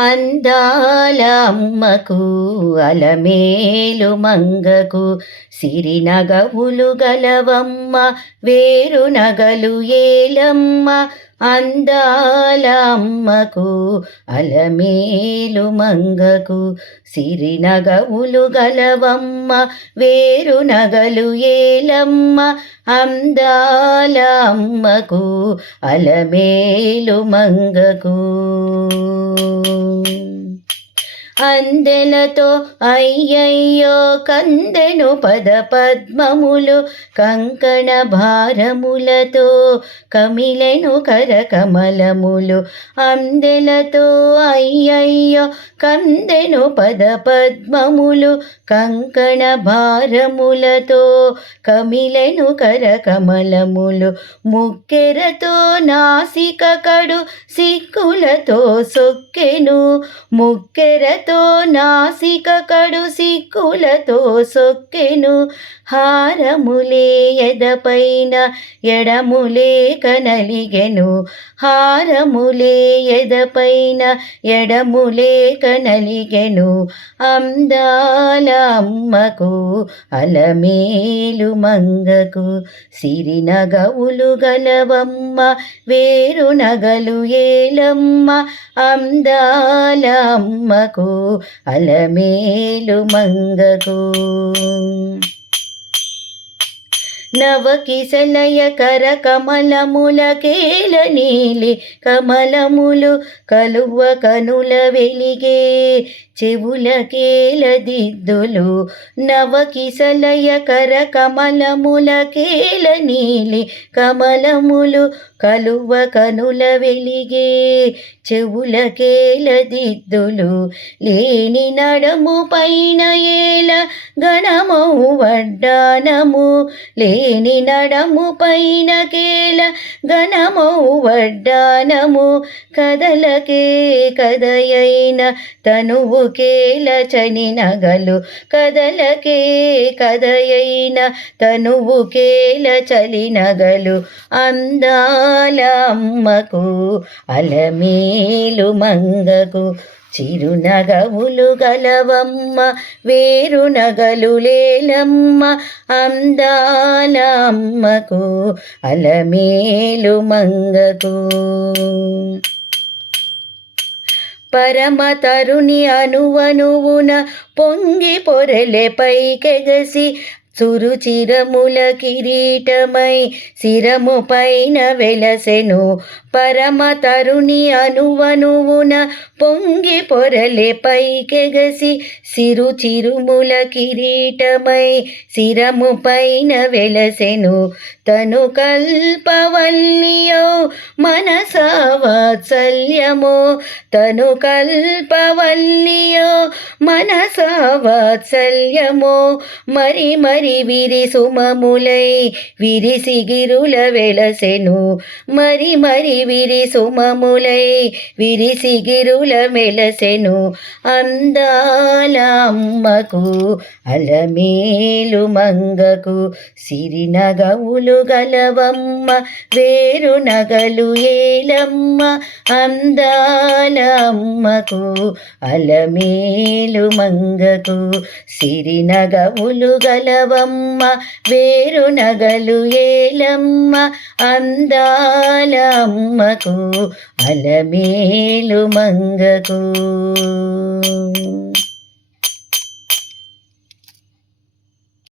అందాల అమ్మకు అలమేలు మంగకు సిరి నగవులు గలవమ్మ వేరు నగలు ఏలమ్మ. అందాల అమ్మకు అలమేలు మంగకు సిరి నగవులు గలవమ్మ వేరు నగలు ఏలమ్మ. అందాల అమ్మకు అలమేలు మంగకు అందెలతో అయ్యయ్యో కందెను పద పద్మములు కంకణ భారములతో కమిలెను కరకమలములు. అందెలతో అయ్యయ్యో కందెను పద పద్మములు కంకణ భారములతో కమిలెను కరకమలములు. ముక్కెరతో నాసిక కడు సిక్కులతో సొక్కెను ముక్కెరతో నాసిక కడు సిక్కులతో సొక్కెను. హారములే ఎదపైన ఎడములే కనలిగెను హారములే ఎదపైన ఎడములే కనలిగెను. అందాల అమ్మకు అలమేలు మంగకు సిరి నగవులు గలవమ్మ వేరు నగలు ఏలమ్మ. అందాల అమ్మకు అలమేలు మంగకు నవకిసలయ కర కమలముల కేల నీలి కమలములు కలువ కనుల వెలిగే చెవుల కేల దిద్దులు. నవకిసలయ కర కమలముల కేల నీలి కమలములు కలువ కనుల వెలిగే చెవుల కేల దిద్దులు. లేని నడము పైన ఏల గణమౌ వడ్డానము లేని నడము పైన కేల గణమౌ వడ్డానము. కదలకే కదయైన తనువు కేల చని నగలు కదలకే కదయైన తనువు కేల చలి నగలు. అందాల అమ్మకు అలమేలు మంగకు చిరునగవులు గలవమ్మ వేరు నగలు లేలమ్మ. అందాల అమ్మకు అలమేలు మంగకు పరమ తరుణి అనువనువున పొంగి పొరలే పైకెగసి సురుచిరముల కిరీటమై శిరము పైన వెలసెను. పరమ తరుణి అనువనువున పొంగి పొరలే పైకెగసి చిరుముల కిరీటమై శిరము పైన వెలసెను. తను కల్పవల్లియో మనస వాత్సల్యమో తను కల్పవల్లియో మనస వాత్సల్యమో. మరి మరి విరి సుమములై విరిసి గిరుల వెలసెను మరి మరి విరి సుమములై విరిసి గిరుల వెలసెను. అందాల అమ్మకు అలమేలు మంగకు సిరి నగవులు గలవమ్మ వేరు నగలు ఏలమ్మ. అందాల అమ్మకు అలమేలు మంగకు సిరి నగవులు గలవమ్మ వేరు నగలు ఏలమ్మ. అందాల అమ్మకు అలమేలు మంగకు.